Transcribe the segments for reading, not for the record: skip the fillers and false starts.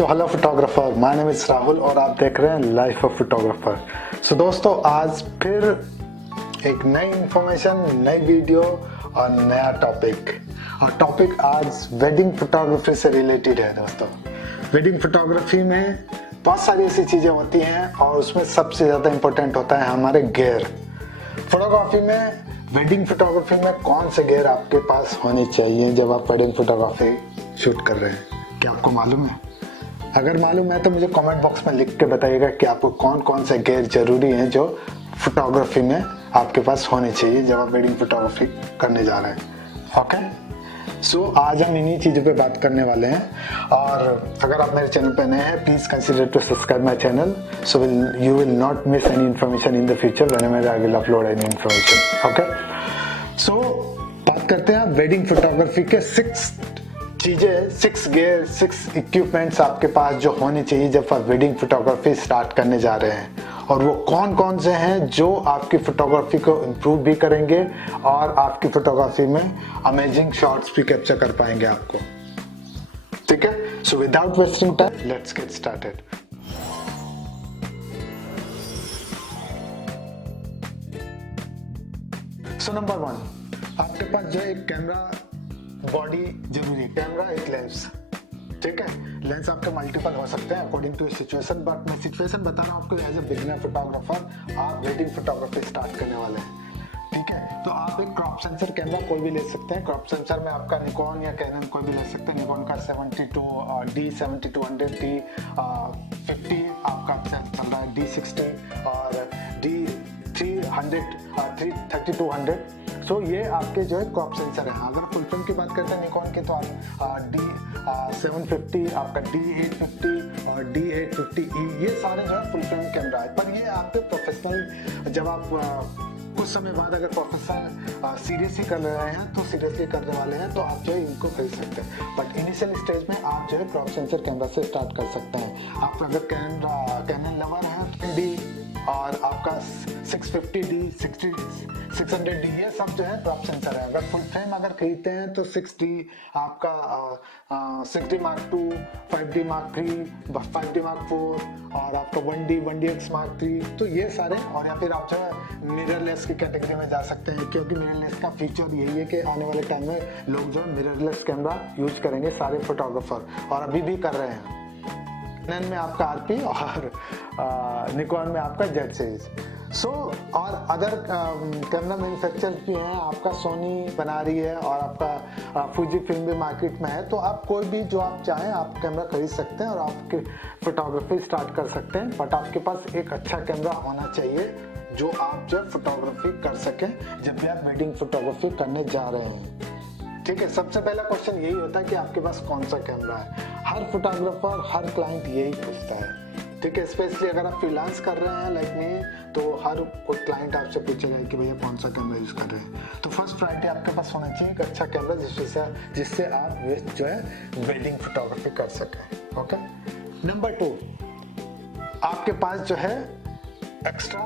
So hello photographer, my name is Rahul और आप देख रहे हैं लाइफ ऑफ फोटोग्राफर। सो दोस्तों, आज फिर एक नई इंफॉर्मेशन, नई वीडियो और नया टॉपिक। और टॉपिक आज वेडिंग फोटोग्राफी से रिलेटेड है। दोस्तों, वेडिंग फोटोग्राफी में बहुत सारी ऐसी चीज़ें होती हैं और उसमें सबसे ज़्यादा इम्पोर्टेंट होता है हमारे गियर। फोटोग्राफी में, वेडिंग फोटोग्राफी में कौन से गियर आपके पास होने चाहिए जब आप वेडिंग फोटोग्राफी शूट कर रहे हैं? क्या आपको मालूम है? अगर मालूम है तो मुझे कमेंट बॉक्स में लिख के बताइएगा कि आपको कौन कौन से गियर जरूरी हैं जो फोटोग्राफी में आपके पास होने चाहिए जब आप वेडिंग फोटोग्राफी करने जा रहे हैं। ओके, सो आज हम इन्हीं चीज़ों पे बात करने वाले हैं। और अगर आप मेरे चैनल पे नए हैं, please consider to subscribe my channel so you will not miss any information in the future whenever I will upload any information. Okay, so बात करते हैं वेडिंग फोटोग्राफी के 6 चीज़ें, 6 गियर, 6 इक्विपमेंट्स आपके पास जो होने चाहिए जब आप वेडिंग फोटोग्राफी स्टार्ट करने जा रहे हैं। और वो कौन कौन से हैं जो आपकी फोटोग्राफी को इम्प्रूव भी करेंगे और आपकी फोटोग्राफी में अमेजिंग शॉट्स भी कैप्चर कर पाएंगे आपको। ठीक है, so without wasting time let's get started. So number 1, आपके पास जो एक कैमरा बॉडी जरूरी है। कैमरा, एक लेंस। ठीक है, लेंस आपके मल्टीपल हो सकते हैं अकॉर्डिंग टू सिचुएशन, बट मैं सिचुएशन बता रहा हूँ आपको एज ए बिगिनर फोटोग्राफर। आप वेडिंग फोटोग्राफी स्टार्ट करने वाले हैं। ठीक है, तो आप एक क्रॉप सेंसर कैमरा कोई भी ले सकते हैं। क्रॉप सेंसर में आपका निकॉन या कैनन कोई भी ले सकते हैं। निकॉन का 72D 50 आपका चल रहा है, D60 और D3200। सो ये आपके जो है क्रॉप सेंसर है। अगर फुल फ्रेम की बात करते हैं निकॉन के, तो आप D750, आपका D850 और D850E, ये सारे जो है फुल फ्रेम कैमरा है। पर ये आपके प्रोफेशनल, जब आप कुछ समय बाद अगर प्रोफेशनल सीरियसली कर रहे हैं, तो सीरियसली करने वाले हैं, तो आप जो है इनको खरीद सकते हैं। बट इनिशियल स्टेज में आप जो है क्रॉप सेंसर कैमरा से स्टार्ट कर सकते हैं। आप अगर कैनन लवर है, D और आपका 650D, 600D, ये सब जो है क्रॉप सेंसर है। अगर फुल फ्रेम अगर खरीदते हैं तो 6D, आपका 6D Mark II, 5D Mark III, 5D Mark IV और आपका 1DX Mark III, तो ये सारे। और या फिर आप जो है मिररलेस की कैटेगरी में जा सकते हैं, क्योंकि मिररलेस का फीचर यही है कि आने वाले टाइम में लोग जो मिररलेस कैमरा यूज करेंगे, सारे फोटोग्राफर, और अभी भी कर रहे हैं। कैनन में आपका RP और निकॉन में आपका Z सीरीज। और अदर कैमरा मैन्युफैक्चर भी हैं। आपका सोनी बना रही है और आपका फूजी फिल्म भी मार्केट में है। तो आप कोई भी जो आप चाहें आप कैमरा खरीद सकते हैं और आपकी फोटोग्राफी स्टार्ट कर सकते हैं। बट आपके पास एक अच्छा कैमरा होना चाहिए जो आप जो फोटोग्राफी कर सकें जब भी आप वेडिंग फोटोग्राफी करने जा रहे हैं। ठीक है, सबसे पहला क्वेश्चन यही होता है कि आपके पास कौन सा कैमरा है। हर फोटोग्राफर, हर क्लाइंट यही पूछता है। ठीक है, स्पेशली अगर आप फ्रीलांस कर रहे हैं लाइक मी, तो हर कोई क्लाइंट आपसे पूछेगा कि भैया कौन सा कैमरा यूज कर रहे हैं। तो फर्स्ट प्रायोरिटी आपके पास होना चाहिए एक अच्छा कैमरा जिससे आप जो है वेडिंग फोटोग्राफी कर सकें। ओके, नंबर 2, आपके पास जो है एक्स्ट्रा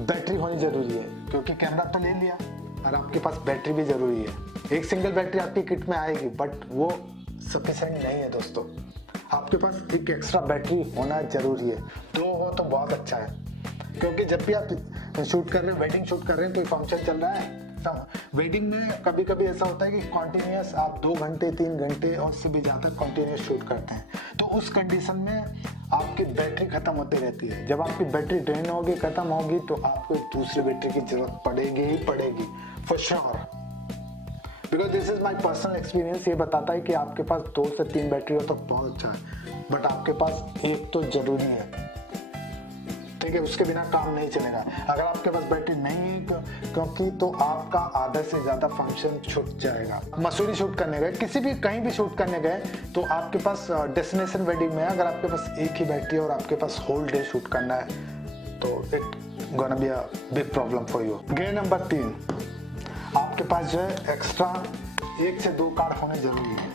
बैटरी होनी जरूरी है, क्योंकि कैमरा तो ले लिया और आपके पास बैटरी भी जरूरी है। एक सिंगल बैटरी आपकी किट में आएगी, बट वो सफिशिएंट नहीं है दोस्तों। आपके पास एक एक्स्ट्रा बैटरी होना जरूरी है। 2 हो तो बहुत अच्छा है, क्योंकि जब भी आप शूट कर रहे हैं, वेडिंग शूट कर रहे हैं, कोई फंक्शन चल रहा है, वेडिंग में कभी कभी ऐसा होता है कि कॉन्टिन्यूस आप 2 घंटे 3 घंटे और उससे भी ज़्यादा कॉन्टिन्यूस शूट करते हैं। तो उस कंडीशन में आपकी बैटरी खत्म होती रहती है। जब आपकी बैटरी ड्रेन होगी, खत्म होगी, तो आपको दूसरी बैटरी की जरूरत पड़ेगी ही पड़ेगी, for sure. Because this is my personal experience. ये बताता है कि आपके पास 2 से 3 बैटरी हो तो बहुत अच्छा है, बट आपके पास एक तो जरूरी है। ठीक है, उसके बिना काम नहीं चलेगा। अगर आपके पास बैटरी नहीं है, क्योंकि तो आपका आधा से ज्यादा फंक्शन छूट जाएगा। मसूरी शूट करने गए, किसी भी कहीं भी शूट करने गए, तो आपके पास डेस्टिनेशन वेडिंग में अगर आपके पास एक ही बैटरी और आपके पास होल डे शूट करना है, तो it gonna be a big problem for you. Gear number 3, आपके पास जो है एक्स्ट्रा 1 से 2 कार्ड होने जरूरी है।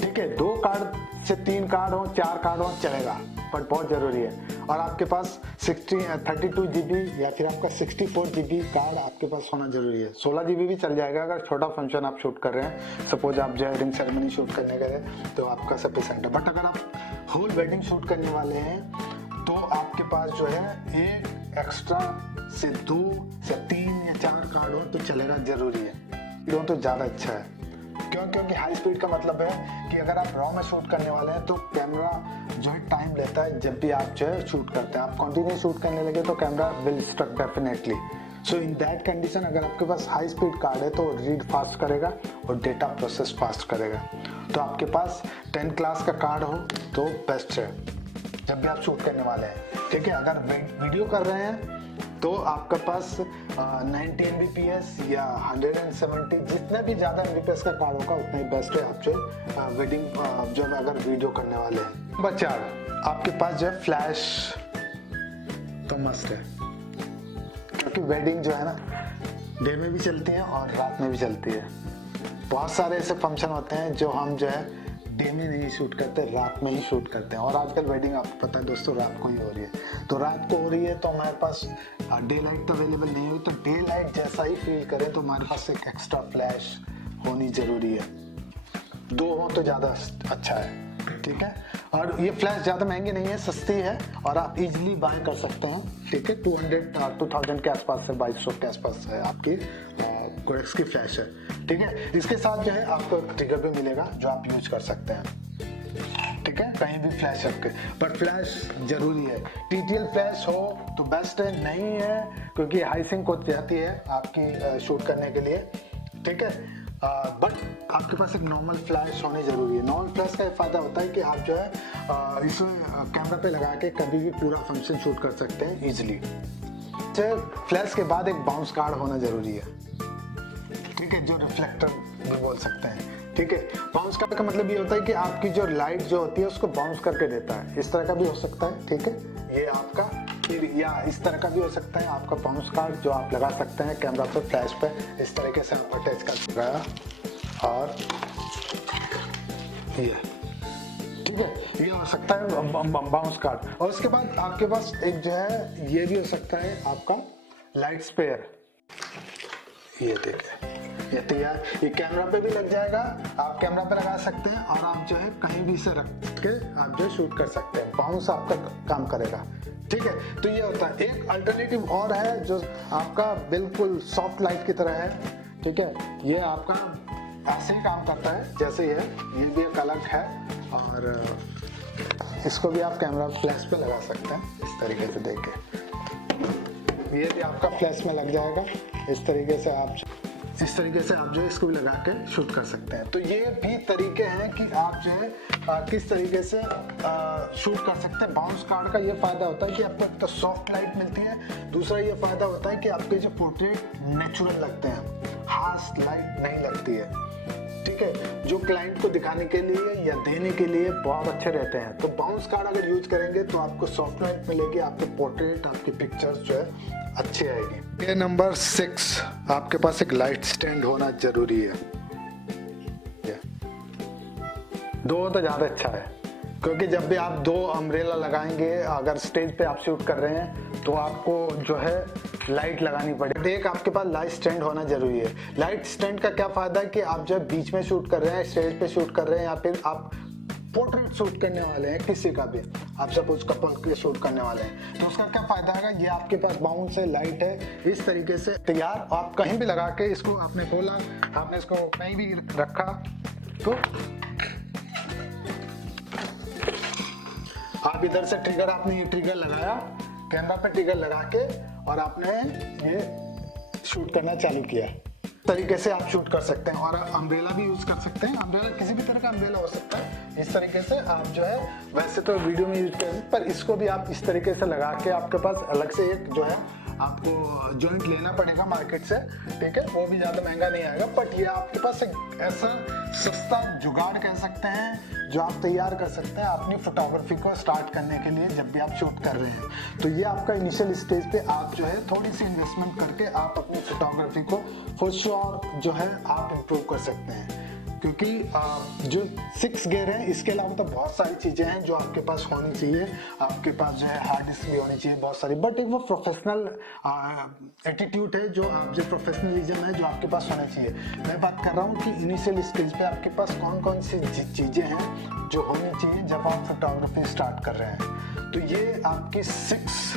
ठीक है, 2 कार्ड से 3 कार्ड हो, 4 कार्ड हो, चलेगा। बट बहुत ज़रूरी है। और आपके पास 32 GB या फिर आपका 64 GB कार्ड आपके पास होना जरूरी है। 16 GB भी चल जाएगा अगर छोटा फंक्शन आप शूट कर रहे हैं, सपोज आप जो है रिंग सेरेमनी शूट करने गए तो आपका सफिशिएंट है। बट अगर आप होल वेडिंग शूट करने वाले हैं तो आपके पास जो है एक एक्स्ट्रा से 2 से 3 या 4 कार्ड हो तो चलेगा, जरूरी है, दो तो ज़्यादा अच्छा है। क्यों? क्योंकि हाई स्पीड का मतलब है कि अगर आप रॉ में शूट करने वाले हैं तो कैमरा जो है टाइम लेता है। जब भी आप जो है शूट करते हैं, आप कंटिन्यू शूट करने लगे तो camera will struck definitely. So in that condition अगर आपके पास हाई स्पीड कार्ड है तो रीड फास्ट करेगा और डेटा प्रोसेस फास्ट करेगा। तो आपके पास 10 क्लास का कार्ड हो तो बेस्ट है जब भी आप शूट करने वाले हैं। ठीक है, अगर वीडियो कर रहे हैं तो आपका पास 90 Mbps या 170, जितना भी ज़्यादा Mbps का कार्ड होगा उतना ही बेस्ट है आप जो वेडिंग जो अगर वीडियो करने वाले हैं। नंबर 4, आपके पास जो है फ्लैश तो मस्ट है, क्योंकि वेडिंग जो है ना डे में भी चलती है और रात में भी चलती है। बहुत सारे ऐसे फंक्शन होते हैं जो हम जो है डे में नहीं शूट करते, रात में ही शूट करते हैं। और आजकल वेडिंग आपको पता है दोस्तों रात को ही हो रही है, तो रात को हो रही है तो हमारे पास डे लाइट तो अवेलेबल नहीं हुई, तो डे लाइट जैसा ही फील करें तो हमारे पास एक एक्स्ट्रा फ्लैश होनी जरूरी है। 2 हो तो ज़्यादा अच्छा है। ठीक है, और ये फ्लैश ज़्यादा महंगी नहीं है, सस्ती है और आप इजीली बाय कर सकते हैं। ठीक है, 2000 के आसपास से 2200 के आसपास है आपकी कोडेक्स की फ्लैश है। ठीक है, इसके साथ जो है आपको ट्रिगर भी मिलेगा जो आप यूज कर सकते हैं। ठीक है, कहीं भी फ्लैश रख के, पर फ्लैश जरूरी है। TTL फ्लैश हो तो बेस्ट है, नहीं है क्योंकि हाई सिंक हो जाती है आपकी शूट करने के लिए। ठीक है, बट आपके पास एक नॉर्मल फ्लैश होनी जरूरी है। नॉर्मल फ्लैश का फायदा होता है कि आप जो है इसमें कैमरा पे लगा के कभी भी पूरा फंक्शन शूट कर सकते हैं इजिली। फ्लैश के बाद एक बाउंस कार्ड होना जरूरी है। ठीक है, जो रिफ्लेक्टर भी बोल सकते हैं। ठीक है, बाउंस कार्ड का मतलब ये होता है कि आपकी जो लाइट जो होती है उसको बाउंस करके देता है। इस तरह का भी हो सकता है। ठीक है, ये आपका फिर या इस तरह का भी हो सकता है आपका बाउंस कार्ड जो आप लगा सकते हैं कैमरा पे, फ्लैश पे। इस तरीके से आप अटैच कर सकते और ये ठीक है, ये हो सकता है बाउंस कार्ड। और उसके बाद आपके पास एक जो है ये भी हो सकता है आपका लाइट स्पेयर। ये देखिए, ये तैयार, ये कैमरा पे भी लग जाएगा, आप कैमरा पे लगा सकते हैं और आप जो है कहीं भी से रख के आप जो शूट कर सकते हैं। बाउंस आपका काम करेगा। ठीक है, तो ये होता है। एक अल्टरनेटिव और है जो आपका बिल्कुल सॉफ्ट लाइट की तरह है। ठीक है, ये आपका ऐसे ही काम करता है जैसे ये भी एक अलग है और इसको भी आप कैमरा फ्लैश पे लगा सकते हैं इस तरीके से। देखिए, ये भी आपका फ्लैश में लग जाएगा। इस तरीके से आप जो है इसको भी लगा के शूट कर सकते हैं। तो ये भी तरीके हैं कि आप जो है किस तरीके से शूट कर सकते हैं। बाउंस कार्ड का ये फायदा होता है कि आपको एक तो सॉफ्ट लाइट मिलती है, दूसरा ये फायदा होता है कि आपके जो पोर्ट्रेट नेचुरल लगते हैं, हार्श लाइट नहीं लगती है। ठीक है, जो क्लाइंट को दिखाने के लिए या देने के लिए बहुत अच्छे रहते हैं। तो बाउंस कार्ड अगर यूज करेंगे तो आपको सॉफ्ट लाइट मिलेगी, आपके पोर्ट्रेट, आपकी पिक्चर्स जो है अच्छी आएगी। ये नंबर 6, आपके पास एक लाइट स्टैंड होना जरूरी है। 2 तो ज्यादा अच्छा है, क्योंकि जब भी आप 2 अम्ब्रेला लगाएंगे, अगर स्टेज पे आप शूट कर रहे हैं तो आपको जो है लाइट लगानी पड़ेगी। एक आपके पास लाइट स्टैंड होना जरूरी है। लाइट स्टैंड का क्या फायदा है कि आप जब बीच में शूट कर रहे हैं, स्टेज पे शूट कर रहे हैं या फिर आप पोर्ट्रेट शूट करने वाले हैं, किसी का भी, आप सपोज कपल के शूट करने वाले हैं, तो उसका क्या फायदा है, ये आपके पास बाउंस है, लाइट है, इस तरीके से तैयार। आप कहीं भी लगा के इसको आपने खोला, आपने इसको कहीं भी रखा तो आप इधर से ट्रिगर, आपने ये ट्रिगर लगाया, कैमरा पे ट्रिगर लगा के और आपने ये शूट करना चालू किया। तरीके से आप शूट कर सकते हैं। और अम्ब्रेला भी यूज कर सकते हैं। अम्ब्रेला किसी भी तरह का अम्ब्रेला हो सकता है। इस तरीके से आप जो है, वैसे तो वीडियो में यूज करें, पर इसको भी आप इस तरीके से लगा के, आपके पास अलग से एक जो है आपको जॉइंट लेना पड़ेगा मार्केट से। ठीक है, वो भी ज़्यादा महंगा नहीं आएगा, बट ये आपके पास एक ऐसा सस्ता जुगाड़ कह सकते हैं जो आप तैयार कर सकते हैं अपनी फोटोग्राफी को स्टार्ट करने के लिए। जब भी आप शूट कर रहे हैं तो ये आपका इनिशियल स्टेज पे आप जो है थोड़ी सी इन्वेस्टमेंट करके आप अपनी फोटोग्राफी को फॉर श्योर जो है आप इम्प्रूव कर सकते हैं। क्योंकि जो 6 गियर है इसके अलावा तो बहुत सारी चीजें हैं जो आपके पास होनी चाहिए। आपके पास जो है हार्ड डिस्क भी होनी चाहिए बहुत सारी, बट एक वो प्रोफेशनल एटीट्यूड है जो आप जो प्रोफेशनलिज्म है जो आपके पास होना चाहिए। मैं बात कर रहा हूँ कि इनिशियल स्टेज पे आपके पास कौन कौन सी चीजें हैं जो होनी चाहिए जब आप फोटोग्राफी स्टार्ट कर रहे हैं। तो ये आपके 6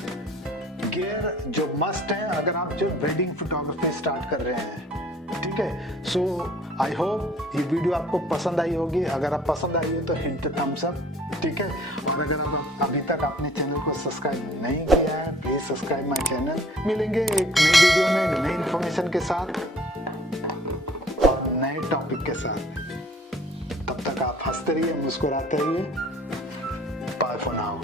गियर जो मस्ट है अगर आप जो वेडिंग फोटोग्राफी स्टार्ट कर रहे हैं, ठीक है। सो आई होप ये वीडियो आपको पसंद आई होगी। अगर आप पसंद आई हो तो हिट थम्स अप, ठीक है। और अगर आप अभी तक अपने चैनल को सब्सक्राइब नहीं किया है, प्लीज सब्सक्राइब माय चैनल। मिलेंगे एक नई वीडियो में नई इन्फॉर्मेशन के साथ और नए टॉपिक के साथ। तब तक आप हंसते रहिए, मुस्कुराते रहिए। Bye for now.